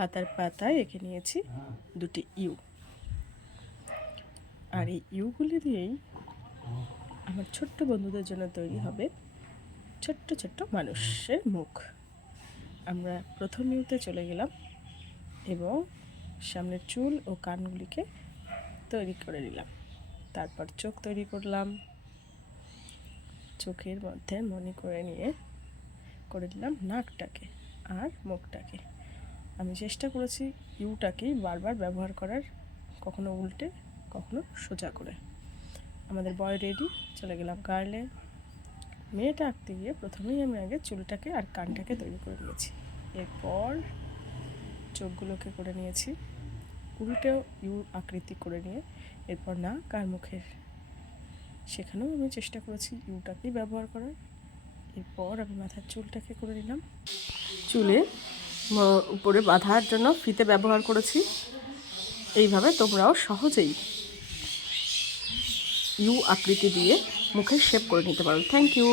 খাতার পাতায় এঁকে নিয়েছি দুটি ইউ। আর এই ইউগুলি দিয়েই আমার ছোট্ট বন্ধুদের জন্য তৈরি হবে ছোট্ট ছোট্ট মানুষের মুখ। আমরা প্রথম ইউতে চলে গেলাম এবং সামনের চুল ও কানগুলিকে তৈরি করে নিলাম। তারপর চোখ তৈরি করলাম, চোখের মধ্যে মনে করে নিয়ে করে দিলাম নাকটাকে আর মুখটাকে। আমি চেষ্টা করেছি ইউটাকেই বারবার ব্যবহার করার, কখনো উল্টে কখনো সোজা করে। আমাদের বয় রেডি, চলে গেলাম গার্লে। মেয়েটা আঁকতে গিয়ে প্রথমেই আমি আগে চুলটাকে আর কানটাকে তৈরি করে নিয়েছি, এরপর চোখগুলোকে করে নিয়েছি উল্টেও ইউ আকৃতি করে নিয়ে, এরপর নাক আর মুখের সেখানেও আমি চেষ্টা করেছি ইউটাকেই ব্যবহার করার। এরপর আমি মাথার চুলটাকে করে নিলাম, চুলে উপরে বাঁধার জন্য ফিতে ব্যবহার করেছি। এইভাবে তোমরাও সহজেই ইউ আকৃতি দিয়ে মুখের শেপ করে নিতে পারো। Thank you.